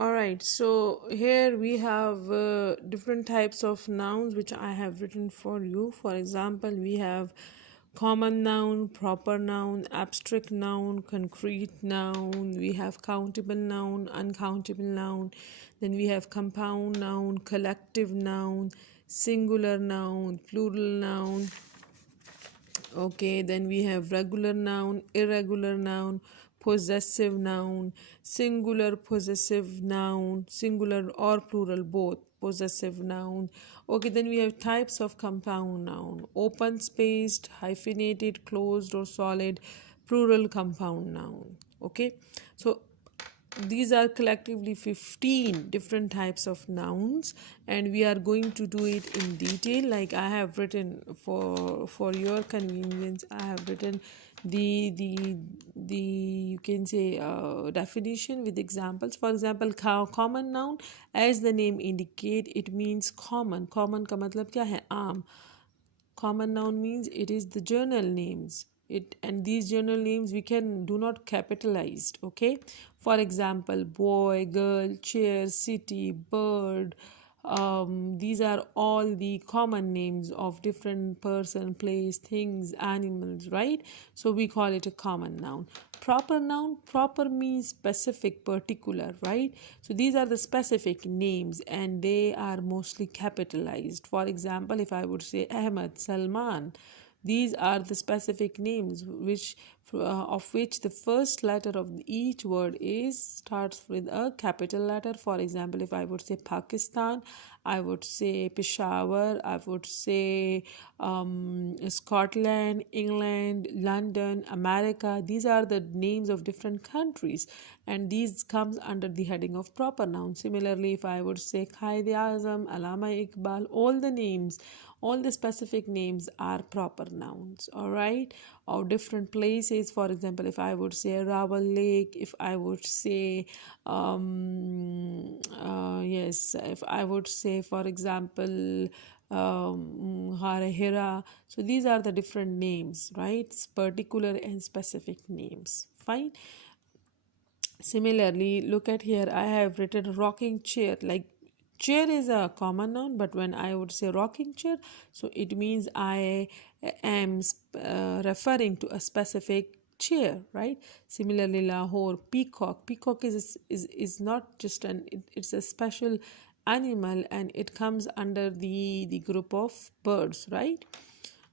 All right, so here we have different types of nouns which I have written for you. For example, we have common noun, proper noun, abstract noun, concrete noun, we have countable noun, uncountable noun, then we have compound noun, collective noun, singular noun, plural noun. Okay, then we have regular noun, irregular noun, possessive noun, singular possessive noun, singular or plural both, possessive noun. Okay, then we have types of compound noun, open spaced, hyphenated, closed or solid, plural compound noun. Okay, so these are collectively 15 different types of nouns, and we are going to do it in detail. Like I have written for your convenience, I have written the you can say definition with examples. For example, common noun, as the name indicate, it means common. Common का मतलब क्या है? आम. Common noun means it is the journal names. It and these journal names we can do not capitalized. Okay, for example, boy, girl, chair, city, bird. These are all the common names of different person, place, things, animals, right? So we call it a common noun. Proper noun, proper means specific, particular, right? So these are the specific names and they are mostly capitalized. For example, if I would say Ahmed, Salman, these are the specific names of which the first letter of each word is starts with a capital letter. For example, if I would say Pakistan, I would say Peshawar, I would say Scotland, England, London, America. These are the names of different countries, and these comes under the heading of proper noun. Similarly, if I would say Quaid-e-Azam, Allama Iqbal, all the names, all the specific names are proper nouns. All right, or different places. For example, if I would say Rawal Lake, if I would say yes, if I would say, for example, Ghar Hira. So these are the different names, right? It's particular and specific names. Fine. Similarly, look at here. I have written rocking chair. Like chair is a common noun, but when I would say rocking chair, so it means I am referring to a specific chair, right? Similarly, Lahore, peacock. Peacock is not just it's a special animal and it comes under the group of birds, right?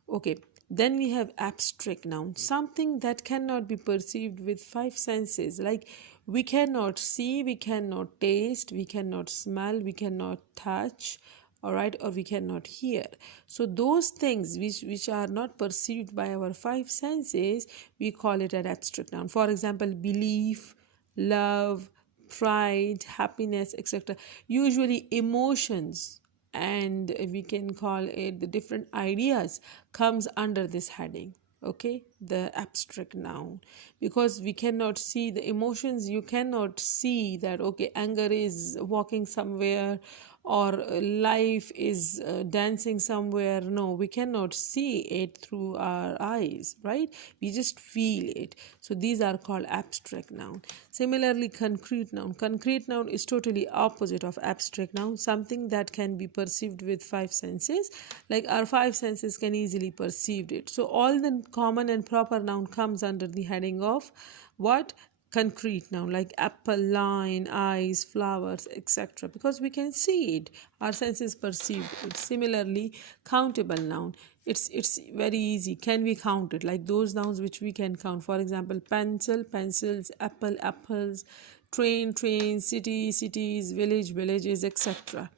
Okay, then we have abstract noun, something that cannot be perceived with five senses. Like we cannot see, we cannot taste, we cannot smell, we cannot touch, all right, or we cannot hear. So those things which are not perceived by our five senses, we call it an abstract noun. For example, belief, love, pride, happiness, etc. Usually emotions, and we can call it the different ideas, comes under this heading. Okay, the abstract noun, because we cannot see the emotions. You cannot see that, okay, anger is walking somewhere, or life is dancing somewhere. No, we cannot see it through our eyes, right? We just feel it. So these are called abstract noun. Similarly, concrete noun. Concrete noun is totally opposite of abstract noun, something that can be perceived with five senses. Like our five senses can easily perceive it. So all the common and proper noun comes under the heading of what? Concrete noun, like apple, lion, eyes, flowers, etc., because we can see it, our senses perceive it. Similarly, countable noun, it's very easy, can we count it? Like those nouns which we can count. For example, pencil, pencils, apple, apples, train, trains, city, cities, village, villages, etc.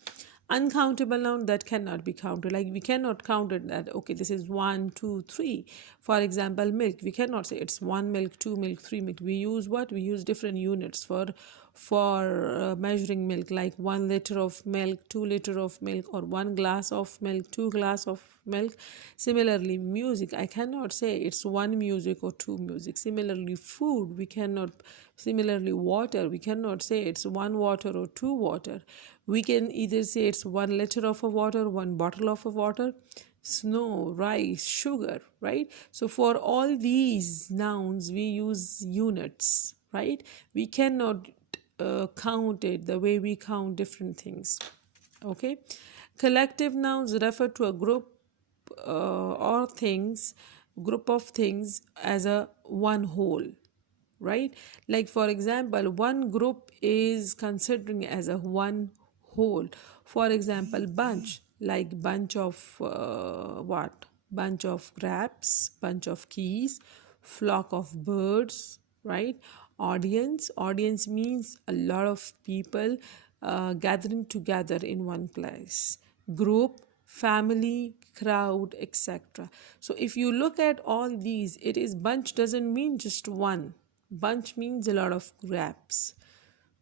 Uncountable noun, that cannot be counted. Like we cannot count it that, okay, this is 1 2 3. For example, milk, we cannot say it's 1 milk, 2 milk, 3 milk. We use what? We use different units for measuring milk, like 1 liter of milk, 2 liter of milk, or 1 glass of milk, 2 glass of milk. Similarly, music, I cannot say it's 1 music or 2 music. Similarly, food, we cannot. Similarly, water, we cannot say it's 1 water or 2 water. We can either say it's 1 liter of a water, 1 bottle of a water, snow, rice, sugar, right? So for all these nouns we use units, right? We cannot count it, the way we count different things. Okay, collective nouns refer to a group of things as a one whole, right? Like for example, one group is considering as a one whole. For example, bunch, like bunch of what? Bunch of grapes, bunch of keys, flock of birds, right? Audience means a lot of people gathering together in one place. Group, family, crowd, etc. So if you look at all these, it is bunch doesn't mean just one. Bunch means a lot of grapes.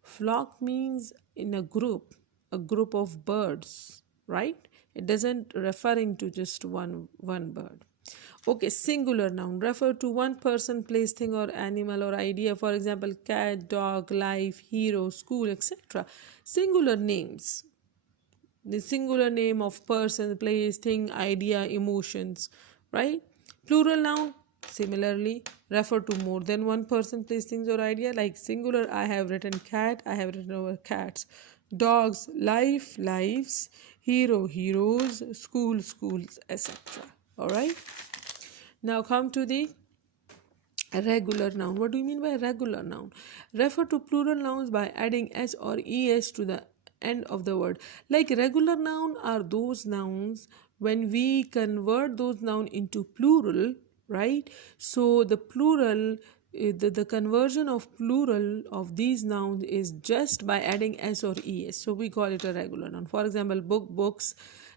Flock means in a group of birds, right? It doesn't referring to just one bird. Okay, singular noun refer to one person, place, thing, or animal or idea. For example, cat, dog, life, hero, school, etc. Singular names, the singular name of person, place, thing, idea, emotions, right? Plural noun similarly refer to more than one person, place, things, or idea. Like singular, I have written cat, I have written over cats. Dogs, life, lives. Hero, heroes. School, schools, etc. All right. Now come to the regular noun. What do you mean by regular noun? Refer to plural nouns by adding s or es to the end of the word. Like regular noun are those nouns when we convert those noun into plural, right? So the plural, the conversion of plural of these nouns is just by adding s or es. So we call it a regular noun. For example, book, books,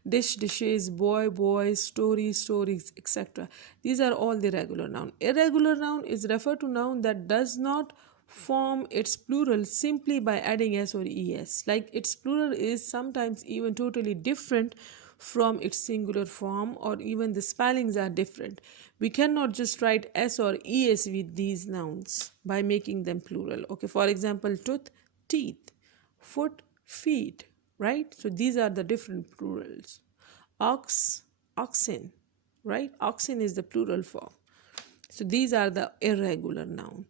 dish, dishes, boy, boys, story, stories, etc. These are all the regular noun. Irregular noun is referred to noun that does not form its plural simply by adding s or es. Like its plural is sometimes even totally different from its singular form, or even the spellings are different. We cannot just write s or es with these nouns by making them plural. Okay, for example, tooth, teeth, foot, feet, right? So these are the different plurals. Ox, oxen, right? Oxen is the plural form. So these are the irregular noun.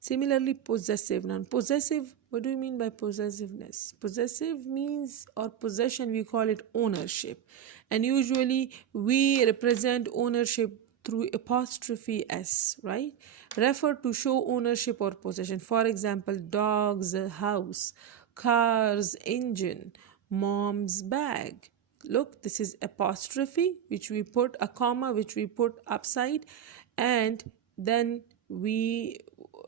Similarly, possessive noun. Possessive, what do you mean by possessiveness? Possessive means, or possession, we call it ownership. And usually we represent ownership through apostrophe s, right? Refer to show ownership or possession. For example, dogs, house, cars, engine, mom's bag. Look, this is apostrophe, which we put a comma, which we put upside, and then we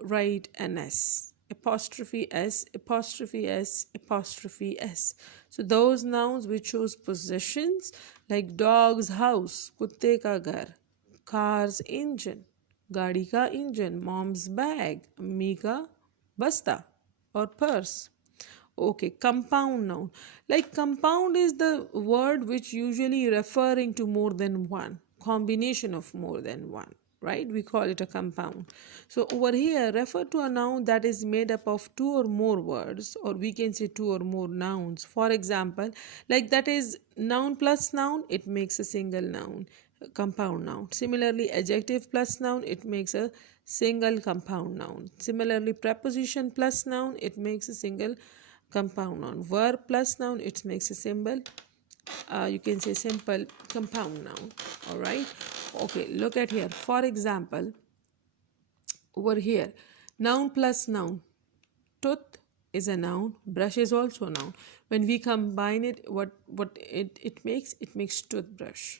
write an s. Apostrophe s, apostrophe s, apostrophe s. So those nouns which shows possessions, like dog's house, kutte ka ghar, car's engine, gaadi ka engine, mom's bag, ammi ka basta or purse. Okay, compound noun. Like compound is the word which usually referring to more than one, combination of more than one, right? We call it a compound. So over here, refer to a noun that is made up of two or more words, or we can say two or more nouns. For example, like that is noun plus noun, it makes a single noun, compound noun. Similarly, adjective plus noun, it makes a single compound noun. Similarly, preposition plus noun, it makes a single compound noun. Verb plus noun, it makes a symbol, you can say simple compound noun. All right. Okay, look at here. For example, over here, noun plus noun. Tooth is a noun, brush is also a noun. When we combine it, what it makes? It makes toothbrush,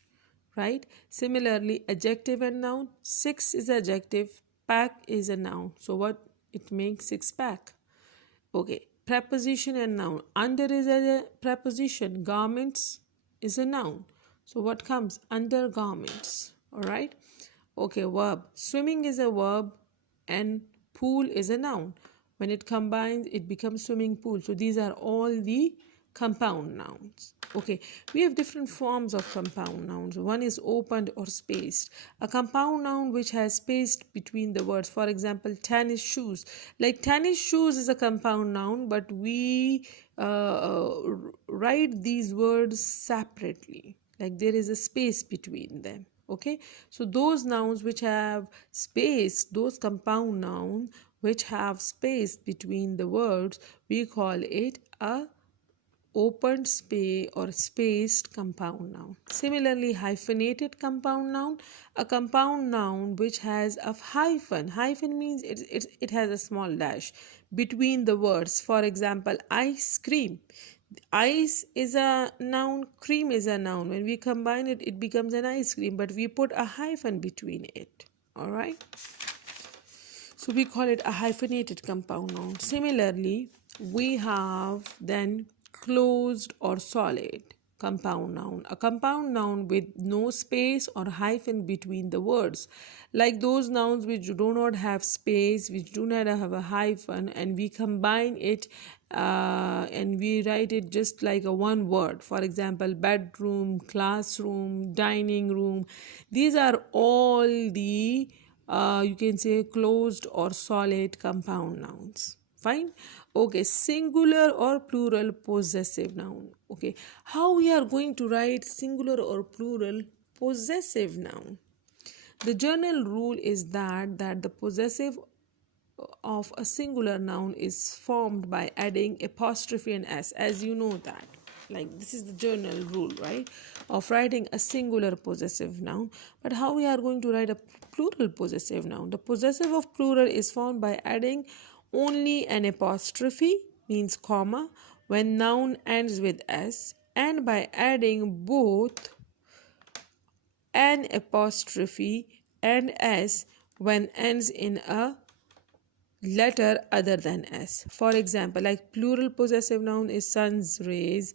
right? Similarly, adjective and noun. Six is adjective, pack is a noun. So what it makes? Six pack. Okay, preposition and noun. Under is a preposition. Garments is a noun. So what comes? Undergarments. All right. Okay, verb. Swimming is a verb and pool is a noun. When it combines, it becomes swimming pool. So these are all the compound nouns. Okay, we have different forms of compound nouns. One is opened or spaced. A compound noun which has space between the words. For example, tennis shoes. Like tennis shoes is a compound noun, but we write these words separately. Like there is a space between them. Okay, so those nouns which have space, those compound nouns which have space between the words, we call it a open space or spaced compound noun. Similarly, hyphenated compound noun, a compound noun which has a hyphen. Hyphen means it has a small dash between the words. For example, ice cream. Ice is a noun, cream is a noun. When we combine it, it becomes an ice cream, but we put a hyphen between it. All right. So we call it a hyphenated compound noun. Similarly, we have then closed or solid compound noun. A compound noun with no space or hyphen between the words. Like those nouns which do not have space, which do not have a hyphen, and we combine it and we write it just like a one word. For example, bedroom, classroom, dining room. These are all the you can say closed or solid compound nouns. Fine. Okay, singular or plural possessive noun. Okay, how we are going to write singular or plural possessive noun? The general rule is that the possessive of a singular noun is formed by adding apostrophe and s, as you know that. Like this is the general rule, right, of writing a singular possessive noun. But how we are going to write a plural possessive noun? The possessive of plural is formed by adding only an apostrophe, means comma, when noun ends with s, and by adding both an apostrophe and s when ends in a letter other than s. For example, like plural possessive noun is sun's rays,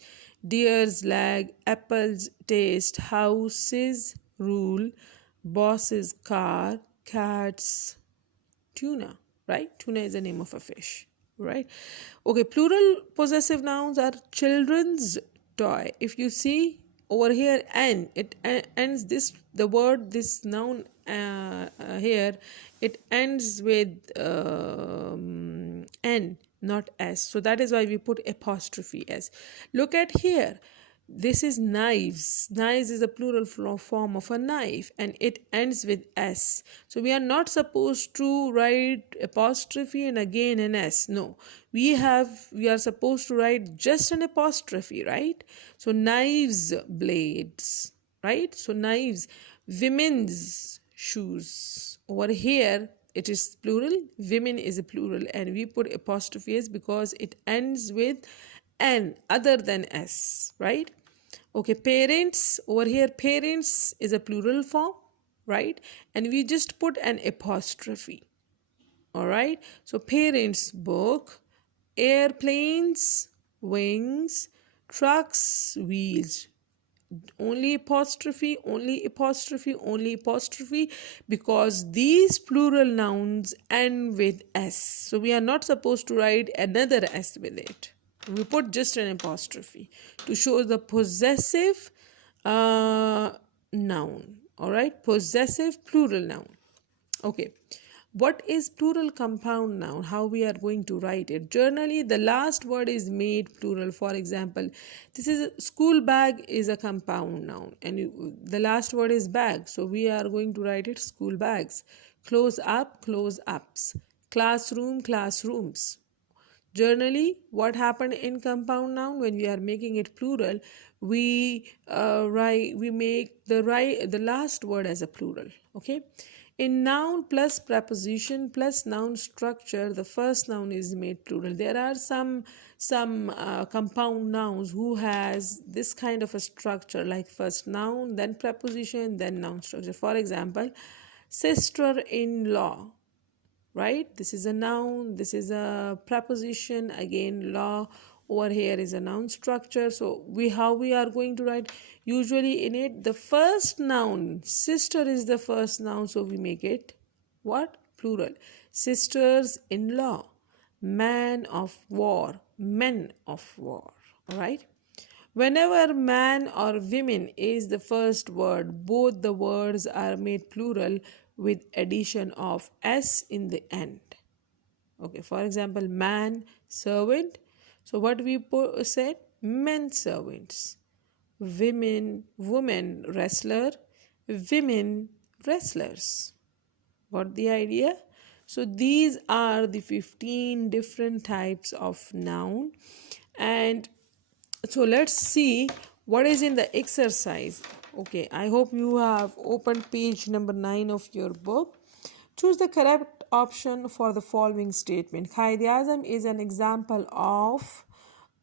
deer's leg, apple's taste, house's rule, boss's car, cat's tuna, right? Tuna is the name of a fish, right? Okay, plural possessive nouns are children's toy. If you see over here, n, it ends this, the word, this noun here, it ends with n, not s. So that is why we put apostrophe s. Look at here. This is knives. Knives is a plural form of a knife and it ends with s. So we are not supposed to write apostrophe and again an s. No. We are supposed to write just an apostrophe, right? So knives, blades, right? So knives, women's shoes. Over here it is plural, women is a plural, and we put apostrophe s because it ends with n other than s, right? Okay, parents, over here parents is a plural form, right? And we just put an apostrophe. All right, so parents book, airplanes wings, trucks wheels. Only apostrophe, only apostrophe, only apostrophe, because these plural nouns end with s. So we are not supposed to write another s with it. We put just an apostrophe to show the possessive noun. All right, possessive plural noun. Okay, what is plural compound noun? How we are going to write it? Generally, the last word is made plural. For example, this is school bag is a compound noun, and the last word is bag. So we are going to write it school bags. Close up, close ups. Classroom, classrooms. Generally, what happened in compound noun when we are making it plural, we make the last word as a plural. Okay. In noun plus preposition plus noun structure, the first noun is made plural. There are some compound nouns who has this kind of a structure, like first noun, then preposition, then noun structure. For example, sister-in-law, right? This is a noun, this is a preposition, again law. Over here is a noun structure. So how we are going to write? Usually in it, the first noun, sister is the first noun, so we make it what? Plural. Sisters-in-law, man of war, men of war. All right. Whenever man or women is the first word, both the words are made plural with addition of s in the end. Okay, for example, man, servant. So what we said? Men servants. Woman, wrestler. Women, wrestlers. Got the idea? So these are the 15 different types of noun. And so let's see what is in the exercise. Okay, I hope you have opened page number 9 of your book. Choose the correct option for the following statement. Qaid Azam is an example of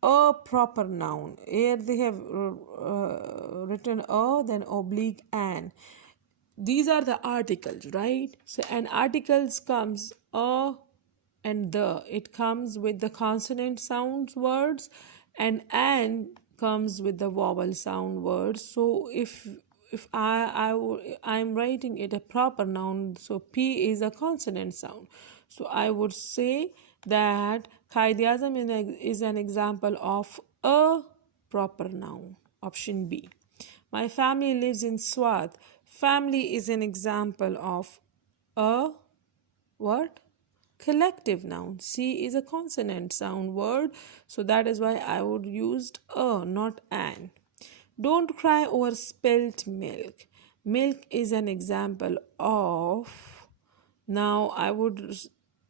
a proper noun. Here they have written a, then oblique an. These are the articles, right? So an articles comes a and the. It comes with the consonant sounds words, and an comes with the vowel sound words. So if I'm writing it a proper noun, so p is a consonant sound. So I would say that Qaid Azam is an example of a proper noun. Option B. My family lives in Swat. Family is an example of a what? Collective noun. C is a consonant sound word, so that is why I would use a, not an. Don't cry over spilt milk. Milk is an example of. Now I would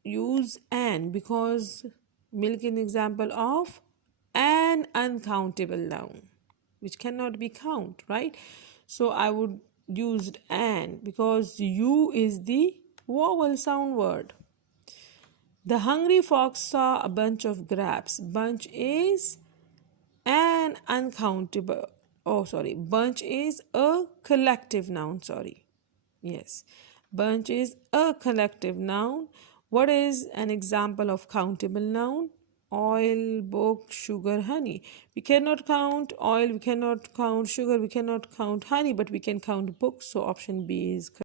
use an because milk is an example of an uncountable noun which cannot be count, right? So I would use an because u is the vowel sound word. The hungry fox saw a bunch of grapes. Bunch is an uncountable. Oh, sorry. Bunch is a collective noun. Sorry. Yes. Bunch is a collective noun. What is an example of countable noun? Oil, book, sugar, honey. We cannot count oil, we cannot count sugar, we cannot count honey, but we can count books. So option B is correct.